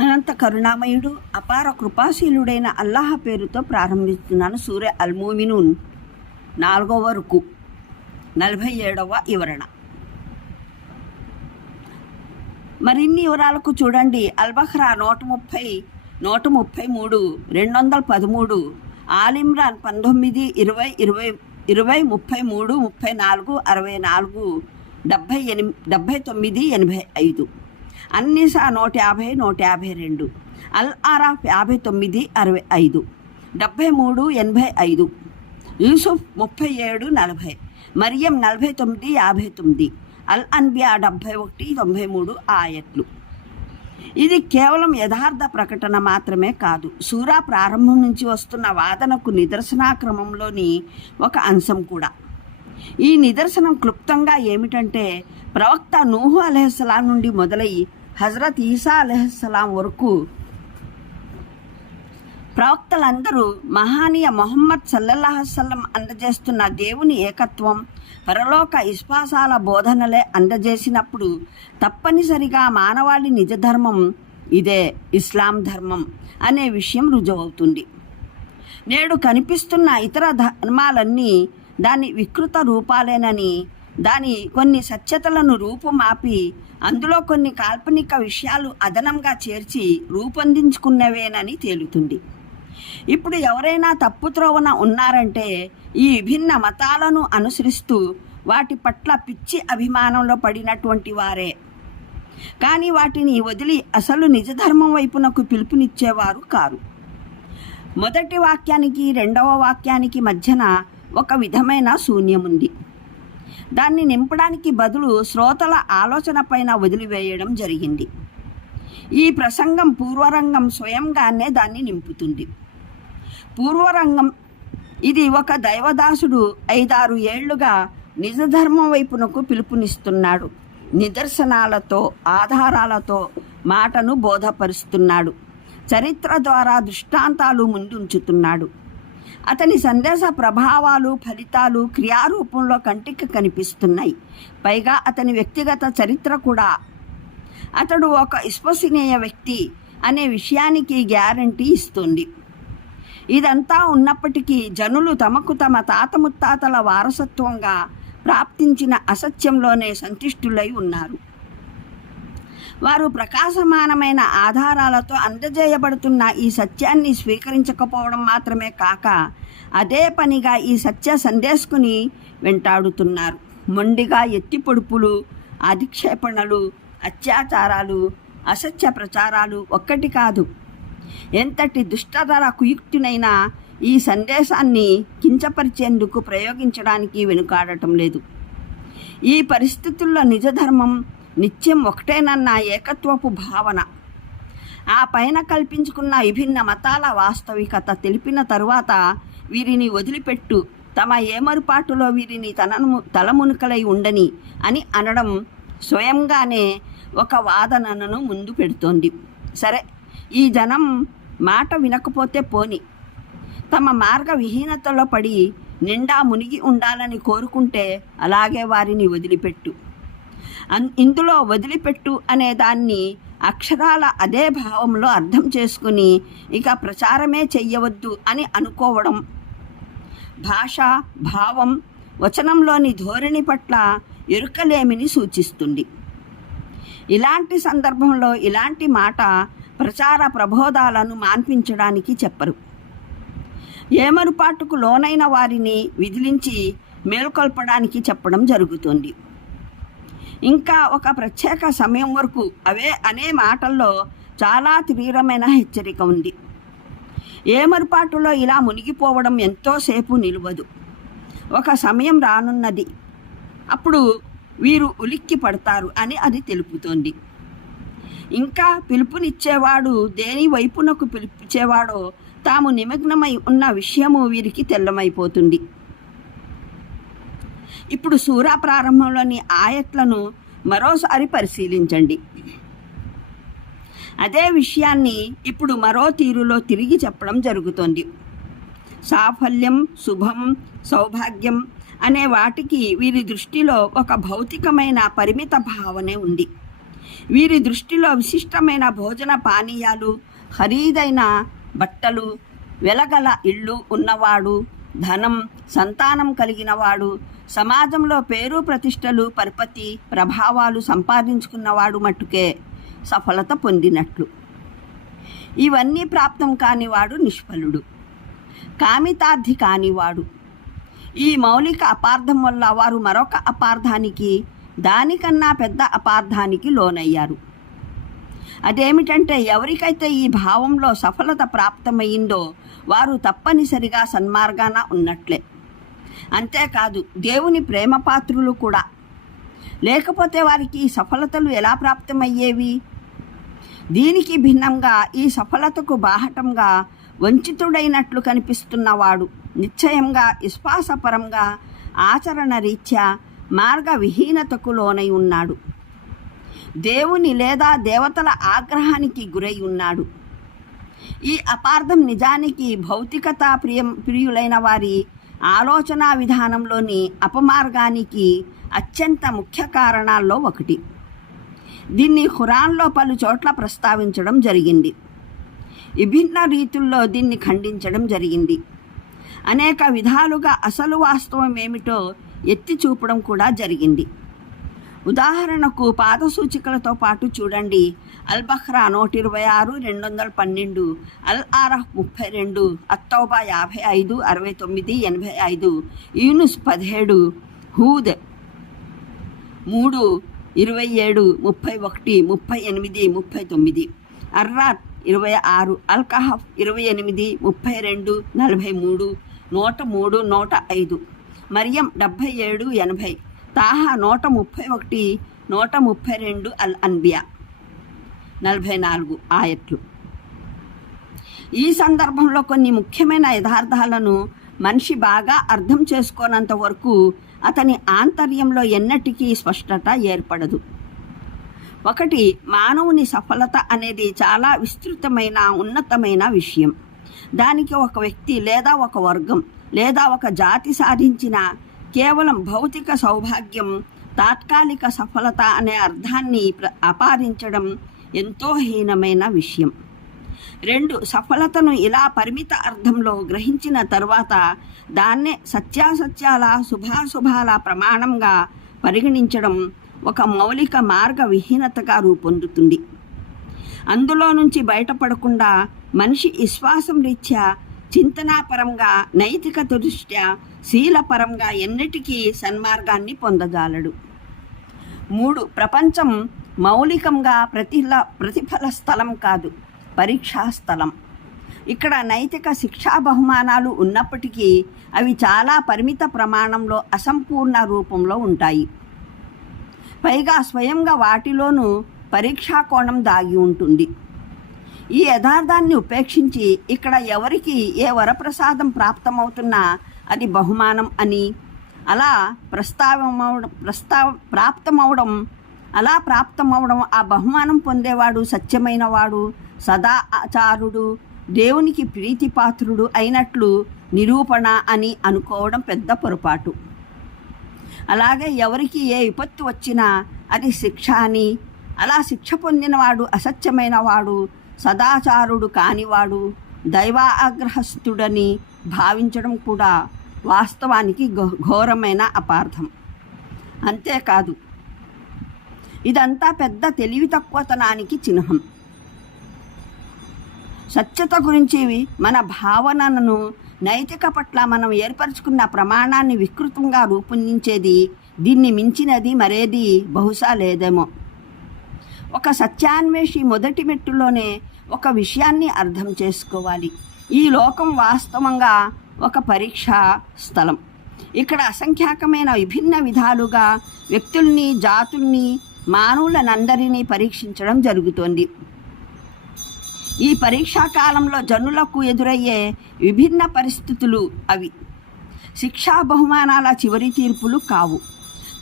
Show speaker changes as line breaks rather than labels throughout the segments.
అనంత కరుణామయుడు అపార కృపాశీలుడైన అల్లాహ పేరుతో ప్రారంభిస్తున్నాను సూర్య అల్మోమినూన్ నాలుగవ రుకు నలభై ఏడవ వివరణ. మరిన్ని వివరాలకు చూడండి. అల్బహ్రా నూట ముప్పై నూట ముప్పై మూడు రెండు వందల పదమూడు ఆలిమ్రాన్ పంతొమ్మిది ఇరవై ఇరవై ఇరవై ముప్పై మూడు ముప్పై నాలుగు అరవై నాలుగు డెబ్భై ఎనిమిది డెబ్భై తొమ్మిది ఎనభై ఐదు. అన్నీసా నూట యాభై నూట యాభై రెండు అల్ ఆరాఫ్ యాభై తొమ్మిది అరవై ఐదు డెబ్భై మూడు ఎనభై ఐదు యూసుఫ్ ముప్పై ఏడు నలభై. మరియం నలభై తొమ్మిది యాభై తొమ్మిది అల్ అన్బియా డెబ్భై ఒకటి తొంభై మూడు ఆయట్లు. ఇది కేవలం యథార్థ ప్రకటన మాత్రమే కాదు. సూరా ప్రారంభం నుంచి వస్తున్న వాదనకు నిదర్శనాక్రమంలోని ఒక అంశం కూడా. ఈ నిదర్శనం క్లుప్తంగా ఏమిటంటే ప్రవక్త నూహు అలెహస్సలాం నుండి మొదలై హజరత్ ఈసా అలెహస్సలాం వరకు ప్రవక్తలందరూ మహానీయ మొహమ్మద్ సల్లల్లాహసల్లం అందజేస్తున్న దేవుని ఏకత్వం పరలోక ఇస్పాసాల బోధనలే అందజేసినప్పుడు తప్పనిసరిగా మానవాళి నిజధర్మం ఇదే ఇస్లాం ధర్మం అనే విషయం రుజువవుతుంది. నేడు కనిపిస్తున్న ఇతర ధర్మాలన్నీ దాని వికృత రూపాలేనని దాని కొన్ని సత్యతలను రూపుమాపి అందులో కొన్ని కాల్పనిక విషయాలు అదనంగా చేర్చి రూపొందించుకున్నవేనని తేలుతుంది. ఇప్పుడు ఎవరైనా తప్పు త్రోవన ఉన్నారంటే ఈ విభిన్న మతాలను అనుసరిస్తూ వాటి పట్ల పిచ్చి అభిమానంలో పడినటువంటి వారే. కానీ వాటిని వదిలి అసలు నిజధర్మం వైపునకు పిలుపునిచ్చేవారు కారు. మొదటి వాక్యానికి రెండవ వాక్యానికి మధ్యన ఒక విధమైన శూన్యముంది. దాన్ని నింపడానికి బదులు శ్రోతల ఆలోచన పైన వదిలివేయడం జరిగింది. ఈ ప్రసంగం పూర్వరంగం స్వయంగానే దాన్ని నింపుతుంది. పూర్వరంగం ఇది ఒక దైవదాసుడు ఐదారు ఏళ్ళుగా నిజధర్మం వైపునకు పిలుపునిస్తున్నాడు. నిదర్శనాలతో ఆధారాలతో మాటను బోధపరుస్తున్నాడు. చరిత్ర ద్వారా దృష్టాంతాలు ముందుంచుతున్నాడు. అతని సందేశ ప్రభావాలు ఫలితాలు క్రియారూపంలో కంటికి కనిపిస్తున్నాయి. పైగా అతని వ్యక్తిగత చరిత్ర కూడా. అతడు ఒక విశ్వసనీయ వ్యక్తి అనే విషయానికి గ్యారంటీ ఇస్తుంది. ఇదంతా ఉన్నప్పటికీ జనులు తమకు తమ తాత ముత్తాతల వారసత్వంగా ప్రాప్తించిన అసత్యంలోనే సంతుష్టులై ఉన్నారు. వారు ప్రకాశమానమైన ఆధారాలతో అందజేయబడుతున్న ఈ సత్యాన్ని స్వీకరించకపోవడం మాత్రమే కాక అదే పనిగా ఈ సత్య సందేశకుని వెంటాడుతున్నారు. మొండిగా ఎత్తి పొడుపులు అధిక్షేపణలు అత్యాచారాలు అసత్య ప్రచారాలు ఒక్కటి కాదు. ఎంతటి దుష్టతర కుయుక్తునైనా ఈ సందేశాన్ని కించపరిచేందుకు ప్రయోగించడానికి వెనుకాడటం లేదు. ఈ పరిస్థితుల్లో నిజధర్మం నిత్యం ఒకటేనన్న ఏకత్వపు భావన. ఆ పైన కల్పించుకున్న విభిన్న మతాల వాస్తవికత తెలిపిన తరువాత వీరిని వదిలిపెట్టు తమ ఏమరుపాటులో వీరిని తనను తలమునుకలై ఉండని అని అనడం స్వయంగానే ఒక వాదనను ముందు పెడుతోంది. సరే ఈ జనం మాట వినకపోతే పోని. తమ మార్గ విహీనతలో పడి నిండా మునిగి ఉండాలని కోరుకుంటే అలాగే వారిని వదిలిపెట్టు. ఇందులో వదిలిపెట్టు అనే దాన్ని అక్షరాల అదే భావంలో అర్థం చేసుకుని ఇక ప్రచారమే చెయ్యవద్దు అని అనుకోవడం. భాష భావం వచనంలోని ధోరణి పట్ల ఎరుకలేమిని సూచిస్తుంది. ఇలాంటి సందర్భంలో ఇలాంటి మాట ప్రచార ప్రబోధాలను మాన్పించడానికి చెప్పరు. ఏమరుపాటుకు లోనైన వారిని విధిలించి మేల్కొల్పడానికి చెప్పడం జరుగుతుంది. ఇంకా ఒక ప్రత్యేక సమయం వరకు అవే అనే మాటల్లో చాలా తీవ్రమైన హెచ్చరిక ఉంది. ఏమరుపాటులో ఇలా మునిగిపోవడం ఎంతోసేపు నిలవదు. ఒక సమయం రానున్నది. అప్పుడు వీరు ఉలిక్కి పడతారు అని అది తెలుపుతోంది. ఇంకా పిలుపునిచ్చేవాడు దేని వైపునకు పిలిపించేవాడో తాము నిమగ్నమై ఉన్న విషయము వీరికి తెల్లమైపోతుంది. ఇప్పుడు సూరా ప్రారంభంలోని ఆయత్లను మరోసారి పరిశీలించండి. అదే విషయాన్ని ఇప్పుడు మరో తీరులో తిరిగి చెప్పడం జరుగుతోంది. సాఫల్యం శుభం సౌభాగ్యం అనే వాటికి వీరి దృష్టిలో ఒక భౌతికమైన పరిమిత భావనే ఉంది. వీరి దృష్టిలో విశిష్టమైన భోజన పానీయాలు ఖరీదైన బట్టలు వెలగల ఇళ్ళు ఉన్నవాడు ధనం సంతానం కలిగినవాడు సమాజంలో పేరు ప్రతిష్టలు పరపతి ప్రభావాలు సంపాదించుకున్నవాడు మట్టుకే సఫలత పొందినట్లు. ఇవన్నీ ప్రాప్తం కానివాడు నిష్ఫలుడు కామితార్థి కానివాడు. ఈ మౌలిక అపార్థం వల్ల వారు మరొక అపార్థానికి దానికన్నా పెద్ద అపార్థానికి లోనయ్యారు. అదేమిటంటే ఎవరికైతే ఈ భావంలో సఫలత ప్రాప్తమైందో వారు తప్పనిసరిగా సన్మార్గాన ఉన్నట్లే. అంతేకాదు దేవుని ప్రేమ పాత్రులు కూడా. లేకపోతే వారికి ఈ సఫలతలు ఎలా ప్రాప్తమయ్యేవి? దీనికి భిన్నంగా ఈ సఫలతకు బాహటంగా వంచితుడైనట్లు కనిపిస్తున్నవాడు నిశ్చయంగా విశ్వాసపరంగా ఆచరణ రీత్యా మార్గ విహీనతకు లోనై ఉన్నాడు. దేవుని లేదా దేవతల ఆగ్రహానికి గురై ఉన్నాడు. ఈ అపార్థం నిజానికి భౌతికత ప్రియం ప్రియులైన వారి ఆలోచన విధానంలోని అపమార్గానికి అత్యంత ముఖ్య కారణాల్లో ఒకటి. దీన్ని ఖురాన్లో పలు చోట్ల ప్రస్తావించడం జరిగింది. విభిన్న రీతుల్లో దీన్ని ఖండించడం జరిగింది. అనేక విధాలుగా అసలు వాస్తవం ఏమిటో ఎత్తి చూపడం కూడా జరిగింది. ఉదాహరణకు పాద సూచికలతో పాటు చూడండి. అల్ బహ్రా నూట ఇరవై ఆరు రెండు వందల పన్నెండు అల్ ఆరఫ్ ముప్పై రెండు అత్తౌబా యాభై ఐదు అరవై తొమ్మిది ఎనభై ఐదు యూనుస్ పదిహేడు హూద్ మూడు ఇరవై ఏడు ముప్పై ఒకటి ముప్పై ఎనిమిది ముప్పై తొమ్మిది అర్రాత్ ఇరవై ఆరు అల్కహఫ్ ఇరవై ఎనిమిది ముప్పై రెండు నలభై మూడు నూట మూడు నూట ఐదు మరియం డెబ్భై ఏడు ఎనభై తాహా నూట ముప్పై ఒకటి నూట ముప్పై రెండు అల్ అన్బియా. నలభై నాలుగు ఆయట్లు ఈ సందర్భంలో కొన్ని ముఖ్యమైన యథార్థాలను మనిషి బాగా అర్థం చేసుకోనంత వరకు అతని ఆంతర్యంలో ఎన్నటికీ స్పష్టత ఏర్పడదు. ఒకటి మానవుని సఫలత అనేది చాలా విస్తృతమైన ఉన్నతమైన విషయం. దానికి ఒక వ్యక్తి లేదా ఒక వర్గం లేదా ఒక జాతి సాధించిన కేవలం భౌతిక సౌభాగ్యం తాత్కాలిక సఫలత అనే అర్థాన్ని ప్ర- అపారించడం ఎంతో హీనమైన విషయం. రెండు సఫలతను ఇలా పరిమిత అర్థంలో గ్రహించిన తర్వాత దాన్నే సత్యాసత్యాల శుభాశుభాల ప్రమాణంగా పరిగణించడం ఒక మౌలిక మార్గ విహీనతగా రూపొందుతుంది. అందులో నుంచి బయటపడకుండా మనిషి విశ్వాసం రీత్యా చింతనాపరంగా నైతిక దృష్ట్యా శీలపరంగా ఎన్నిటికీ సన్మార్గాన్ని పొందజాలడు మూడు ప్రపంచం మౌలికంగా ప్రతిల ప్రతిఫల స్థలం కాదు పరీక్షా స్థలం. ఇక్కడ నైతిక శిక్షా బహుమానాలు ఉన్నప్పటికీ అవి చాలా పరిమిత ప్రమాణంలో అసంపూర్ణ రూపంలో ఉంటాయి. పైగా స్వయంగా వాటిలోనూ పరీక్షా కోణం దాగి ఉంటుంది. ఈ యథార్థాన్ని ఉపేక్షించి ఇక్కడ ఎవరికి ఏ వరప్రసాదం ప్రాప్తమవుతున్నా అది బహుమానం అని. అలా ప్రస్తావమవడం ప్రస్తావ ప్రాప్తమవడం అలా ప్రాప్తమవడం ఆ బహుమానం పొందేవాడు సత్యమైనవాడు సదా ఆచారుడు దేవునికి ప్రీతిపాత్రుడు అయినట్లు నిరూపణ అని అనుకోవడం పెద్ద పొరపాటు. అలాగే ఎవరికి ఏ విపత్తు వచ్చినా అది శిక్ష అని. అలా శిక్ష పొందినవాడు అసత్యమైనవాడు సదాచారుడు కానివాడు దైవాగ్రహస్థుడని భావించడం కూడా వాస్తవానికి ఘో- ఘోరమైన అపార్థం. అంతేకాదు ఇదంతా పెద్ద తెలివి తక్కువతనానికి చిహ్నం. సత్యత గురించి మన భావనను నైతిక పట్ల మనం ఏర్పరచుకున్న ప్రమాణాన్ని వికృతంగా రూపొందించేది దీన్ని మించినది మరేది బహుశా లేదేమో. ఒక సత్యాన్వేషి మొదటి మెట్టులోనే ఒక విషయాన్ని అర్థం చేసుకోవాలి. ఈ లోకం వాస్తవంగా ఒక పరీక్షా స్థలం. ఇక్కడ అసంఖ్యాకమైన విభిన్న విధాలుగా వ్యక్తుల్ని జాతుల్ని మానవులనందరినీ పరీక్షించడం జరుగుతోంది. ఈ పరీక్షా కాలంలో జనులకు ఎదురయ్యే విభిన్న పరిస్థితులు అవి. శిక్షా బహుమానాల చివరి తీర్పులు కావు.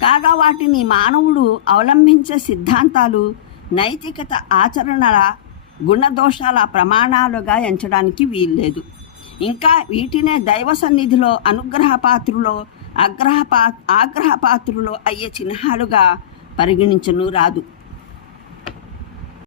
కాగా వాటిని మానవుడు అవలంబించే సిద్ధాంతాలు నైతికత ఆచరణల గుణదోషాల ప్రమాణాలుగా ఎంచడానికి వీల్లేదు. ఇంకా వీటినే దైవ సన్నిధిలో అనుగ్రహపాత్రులో అగ్రహపా ఆగ్రహపాత్రులో అయ్యే చిహ్నాలుగా పరిగణించను రాదు.